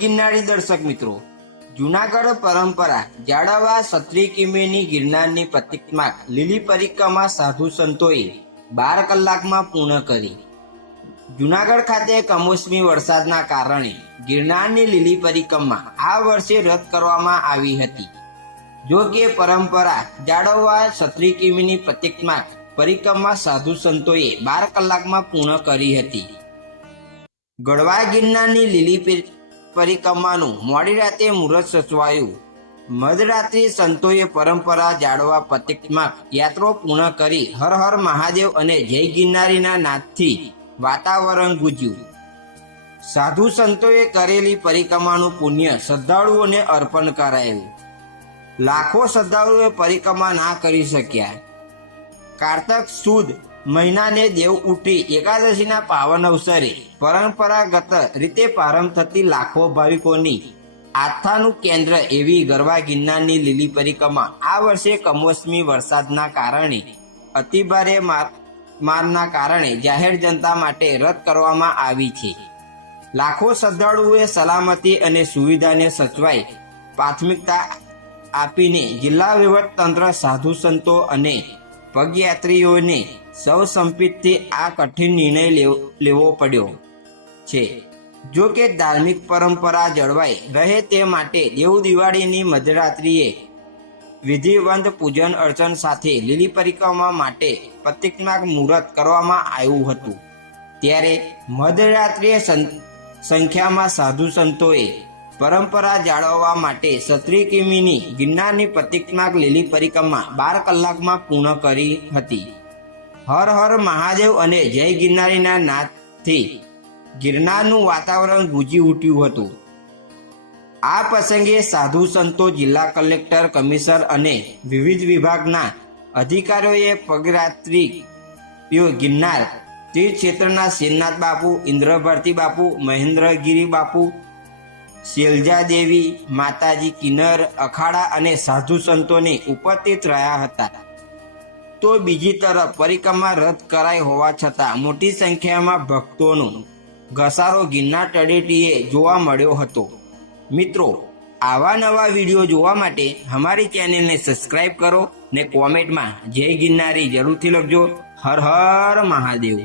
ગિરનારી દર્શક મિત્રો, જૂનાગઢ પરંપરા જાળવવા 36 કિમીની ગિરનારની પ્રતિમાક લીલી પરિક્રમા સાધુ સંતોએ 12 કલાકમાં પૂર્ણ કરી। જૂનાગઢ ખાતે કમોસમી વરસાદના કારણે ગિરનારની લીલી પરિક્રમા આ વર્ષે રદ કરવામાં આવી હતી। જો કે પરંપરા જાળવવા 36 કિમીની પ્રતિમાક પરિક્રમા સાધુ સંતોએ 12 કલાકમાં પૂર્ણ કરી હતી। ગઢવા ગિરનારની લીલી પરિક્રમાનું મોડી રાતે મુહૂર્ત સચવાયું। મધરાત્રિ સંતોએ પરંપરા જાળવવા પ્રતિમાક યાત્રા પૂર્ણ કરી હર હર મહાદેવ અને જય ગિરનારીના નાદથી વાતાવરણ ગુંજ્યું। સાધુ સંતોએ કરેલી પરિક્રમાનું પુણ્ય શ્રદ્ધાળુઓને અર્પણ કરાયું। લાખો શ્રદ્ધાળુઓએ પરિક્રમા ના કરી શક્યા। કારતક સુદ મહિનાને દેવ ઉઠી એકાદશીના પાવન અવસરે પરંપરાગત રીતે પ્રારંભ થતી લાખો ભાવિકોની આસ્થાનું કેન્દ્ર એવી ગરવા ગિરનારની લીલી પરિક્રમા આ વર્ષે કમોસમી વરસાદના કારણે અતિભારે મારના કારણે જાહેર જનતા માટે રદ કરવામાં આવી છે। લાખો શ્રદ્ધાળુઓએ સલામતી અને સુવિધાને સચવાય પ્રાથમિકતા આપીને જિલ્લા વહીવટતંત્ર, સાધુ સંતો અને પગયાત્રીઓને સૌ સંપિતથી આ કઠિન નિર્ણય લેવો પડ્યો છે। જો કે ધાર્મિક પરંપરા જળવાઈ રહે તે માટે દેવ દિવાળીની મધરાત્રિએ વિધિવંત પૂજન અર્ચન સાથે લીલી પરિક્રમા માટે પ્રતિજ્ઞા મુહૂર્ત કરવામાં આવ્યું હતું। ત્યારે મધરાત્રિએ સંખ્યામાં સાધુ સંતોએ પરંપરા જાળવવા માટે 36 કિમીની ગિરનારની પ્રતિજ્ઞા લીલી પરિક્રમા 12 કલાકમાં પૂર્ણ કરી હતી। હર હર મહાદેવ અને જય ગિરનારીના નાદથી ગિરનારનું વાતાવરણ ગુંજી ઉઠ્યું હતું। આ પ્રસંગે સાધુ સંતો, જિલ્લા કલેક્ટર, કમિશનર અને વિવિધ વિભાગના અધિકારીઓએ પગયાત્રીઓ ગિરનાર તીર્થક્ષેત્રના શેરનાથ બાપુ, ઇન્દ્રભારતી બાપુ, મહેન્દ્રગીરી બાપુ, શૈલજા દેવી, માતાજી કિન્નર, અખાડા અને સાધુ સંતોને ઉપસ્થિત રહ્યા હતા। તો બીજી તરફ પરિક્રમા રદ કરાઈ હોવા છતાં મોટી સંખ્યામાં ભક્તોનો ઘસારો ગિરનાર તળેટીએ જોવા મળ્યો હતો। મિત્રો, આવા નવા વિડીયો જોવા માટે અમારી ચેનલને સબસ્ક્રાઈબ કરો ને કોમેન્ટમાં જય ગિરનારી જરૂરથી લખજો। હર હર મહાદેવ।